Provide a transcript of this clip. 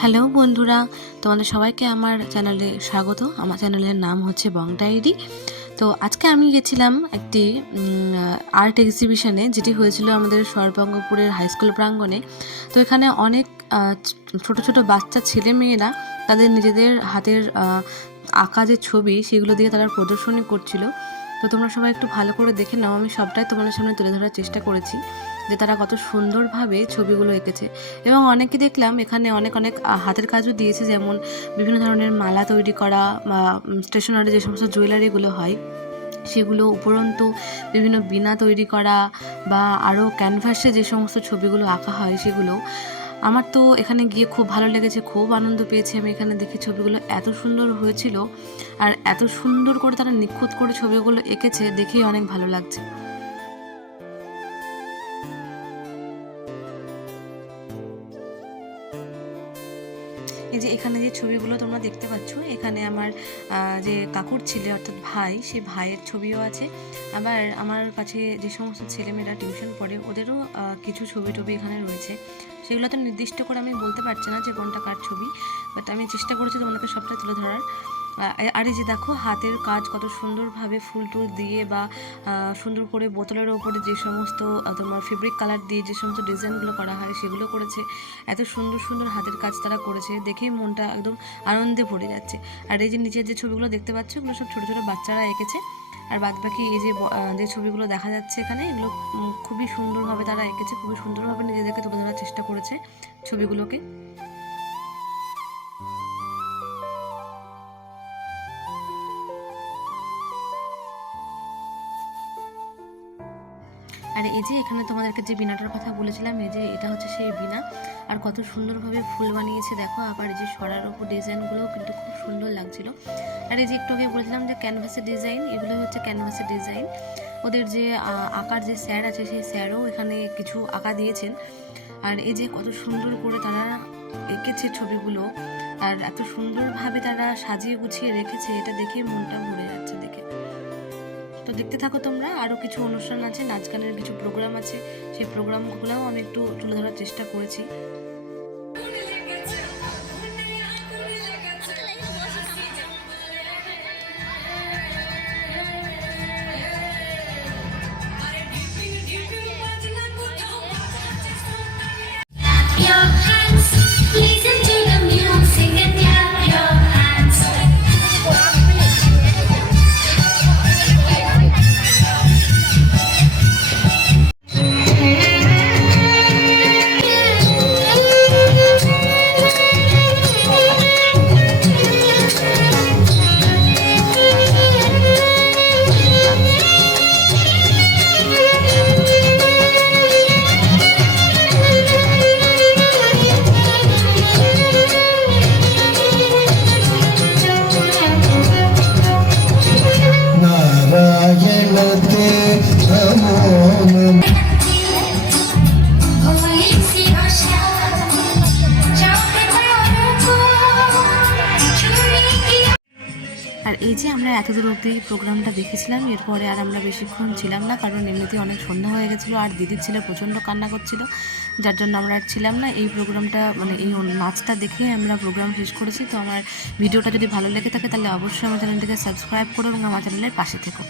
Hello বন্ধুরা, তোমাদের সবাইকে আমার চ্যানেলে স্বাগত। আমার চ্যানেলের নাম হচ্ছে বং ডায়েরি। তো আজকে আমি গেছিলাম একটি আর্ট এক্সিবিশনে, যেটি হয়েছিল আমাদের সর্বাঙ্গপুরের হাই স্কুল প্রাঙ্গণে। তো এখানে অনেক ছোট ছোট বাচ্চা ছেলে মেয়েরা তাদের নিজেদের হাতের আঁকা যে ছবি সেগুলো দিয়ে তারা প্রদর্শনী করছিল। তো তোমরা সবাই একটু ভালো করে দেখে নাও, আমি সবটাই তোমাদের সামনে তুলে ধরার চেষ্টা করেছি যে তারা কত সুন্দরভাবে ছবিগুলো এঁকেছে। এবং অনেকে দেখলাম এখানে অনেক অনেক হাতের কাজও দিয়েছে, যেমন বিভিন্ন ধরনের মালা তৈরি করা বা স্টেশনারি যে সমস্ত জুয়েলারিগুলো হয় সেগুলো, উপরন্তু বিভিন্ন বীণা তৈরি করা বা আরও ক্যানভাসে যে সমস্ত ছবিগুলো আঁকা হয় সেগুলো। আমার তো এখানে গিয়ে খুব ভালো লেগেছে, খুব আনন্দ পেয়েছি আমি এখানে দেখে। ছবিগুলো এত সুন্দর হয়েছিল আর এত সুন্দর করে তারা নিখুঁত করে ছবিগুলো এঁকেছে, দেখেই অনেক ভালো লাগছে। এই যে এখানে যে ছবিগুলো তোমরা দেখতে পাচ্ছ, এখানে আমার যে কাকুর ছেলে অর্থাৎ ভাই, সেই ভাইয়ের ছবিও আছে। আবার আমার কাছে যে সমস্ত ছেলেমেয়েরা টিউশন পড়ে ওদেরও কিছু ছবি টবি এখানে রয়েছে। সেগুলো তো নির্দিষ্ট করে আমি বলতে পারছি না যে কোনটা কার ছবি, বাট আমি চেষ্টা করেছি তোমাদেরকে সবটা তুলে ধরার। আর এই যে দেখো হাতের কাজ কত সুন্দরভাবে ফুল টুল দিয়ে বা সুন্দর করে বোতলের ওপরে যে সমস্ত তোমার ফেব্রিক কালার দিয়ে যে সমস্ত ডিজাইনগুলো করা হয় সেগুলো করেছে। এত সুন্দর সুন্দর হাতের কাজ তারা করেছে, দেখেই মনটা একদম আনন্দে ভরে যাচ্ছে। আর এই যে নিচের যে ছবিগুলো দেখতে পাচ্ছ, এগুলো সব ছোটো ছোটো বাচ্চারা এঁকেছে। আর বাদবাকি এই যে ছবিগুলো দেখা যাচ্ছে এখানে, এগুলো খুবই সুন্দরভাবে তারা এঁকেছে, খুবই সুন্দরভাবে নিজেদেরকে তুলে ধরার চেষ্টা করেছে ছবিগুলোকে। আর এই যে এখানে তোমাদেরকে যে বীণাটার কথা বলেছিলাম, এই যে এটা হচ্ছে সেই বীণা। আর কত সুন্দরভাবে ফুল বানিয়েছে দেখো। আবার এই যে সরার ওপর ডিজাইনগুলোও কিন্তু খুব সুন্দর লাগছিল। আর এই যে একটু আগে বলেছিলাম যে ক্যানভাসের ডিজাইন, এগুলো হচ্ছে ক্যানভাসের ডিজাইন। ওদের যে আঁকার যে স্যার আছে সেই স্যারও এখানে কিছু আঁকা দিয়েছেন। আর এই যে কত সুন্দর করে তারা এঁকেছে ছবিগুলো, আর এত সুন্দরভাবে তারা সাজিয়ে গুছিয়ে রেখেছে, এটা দেখেই মনটা ভরে যাচ্ছে দেখে। তো দেখতে থাকো তোমরা, আরও কিছু অনুষ্ঠান আছে, নাচ গানের কিছু প্রোগ্রাম আছে, সেই প্রোগ্রামগুলোও আমি একটু তুলে ধরার চেষ্টা করেছি। আর এই যে আমরা এতদূর অবধি প্রোগ্রামটা দেখেছিলাম, এরপরে আর আমরা বেশিক্ষণ ছিলাম না, কারণ এমনিতেই অনেক সন্ধ্যা হয়ে গেছিলো আর দিদির ছেলে প্রচণ্ড কান্না করছিল, যার জন্য আমরা আর ছিলাম না। এই প্রোগ্রামটা মানে এই নাচটা দেখে আমরা প্রোগ্রাম শেষ করেছি। তো আমার ভিডিওটা যদি ভালো লেগে থাকে তাহলে অবশ্যই আমার চ্যানেলটিকে সাবস্ক্রাইব করো এবং আমার চ্যানেলের পাশে থেকো।